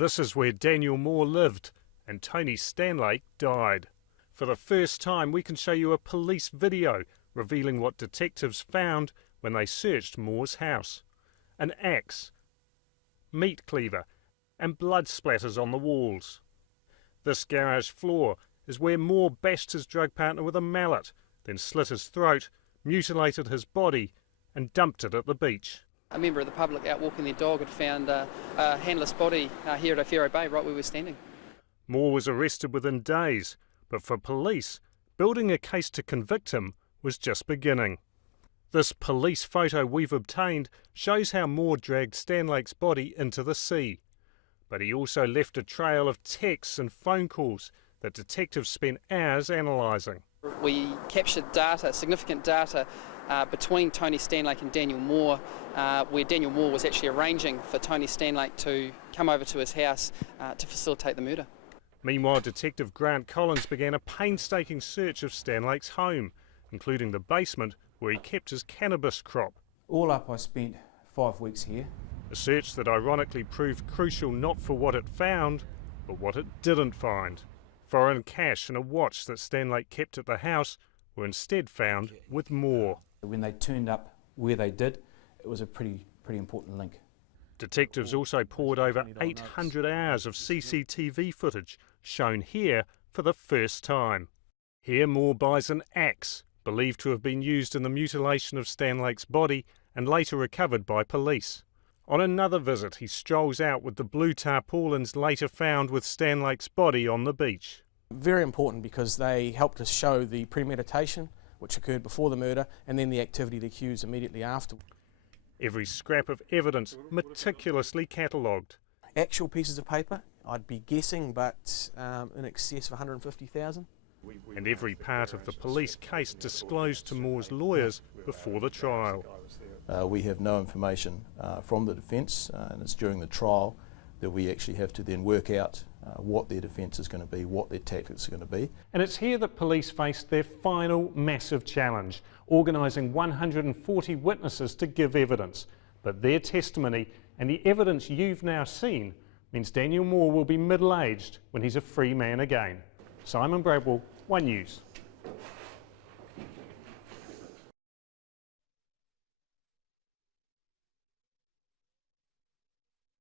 This is where Daniel Moore lived and Tony Stanlake died. For the first time, we can show you a police video revealing what detectives found when they searched Moore's house. An axe, meat cleaver, and blood splatters on the walls. This garage floor is where Moore bashed his drug partner with a mallet, then slit his throat, mutilated his body, and dumped it at the beach. A member of the public out walking their dog had found a handless body here at O'Farrow Bay, right where we were standing. Moore was arrested within days, but for police, building a case to convict him was just beginning. This police photo we've obtained shows how Moore dragged Stanlake's body into the sea. But he also left a trail of texts and phone calls that detectives spent hours analysing. We captured data, significant data, between Tony Stanlake and Daniel Moore, where Daniel Moore was actually arranging for Tony Stanlake to come over to his house to facilitate the murder. Meanwhile, Detective Grant Collins began a painstaking search of Stanlake's home, including the basement where he kept his cannabis crop. All up, I spent 5 weeks here. A search that ironically proved crucial not for what it found, but what it didn't find. Foreign cash and a watch that Stanlake kept at the house were instead found with Moore. When they turned up where they did, it was a pretty important link. Detectives also poured over 800 hours of CCTV footage, shown here for the first time. Here Moore buys an axe, believed to have been used in the mutilation of Stanlake's body and later recovered by police. On another visit, he strolls out with the blue tarpaulins later found with Stanlake's body on the beach. Very important because they helped us show the premeditation, which occurred before the murder, and then the activity of the accused immediately after. Every scrap of evidence meticulously catalogued. Actual pieces of paper, I'd be guessing, but in excess of 150,000. And every part of the police case disclosed to Moore's lawyers before the trial. We have no information from the defence, and it's during the trial that we actually have to then work out what their defence is going to be, what their tactics are going to be. And it's here that police faced their final massive challenge, organising 140 witnesses to give evidence. But their testimony and the evidence you've now seen means Daniel Moore will be middle-aged when he's a free man again. Simon Bradwell, One News.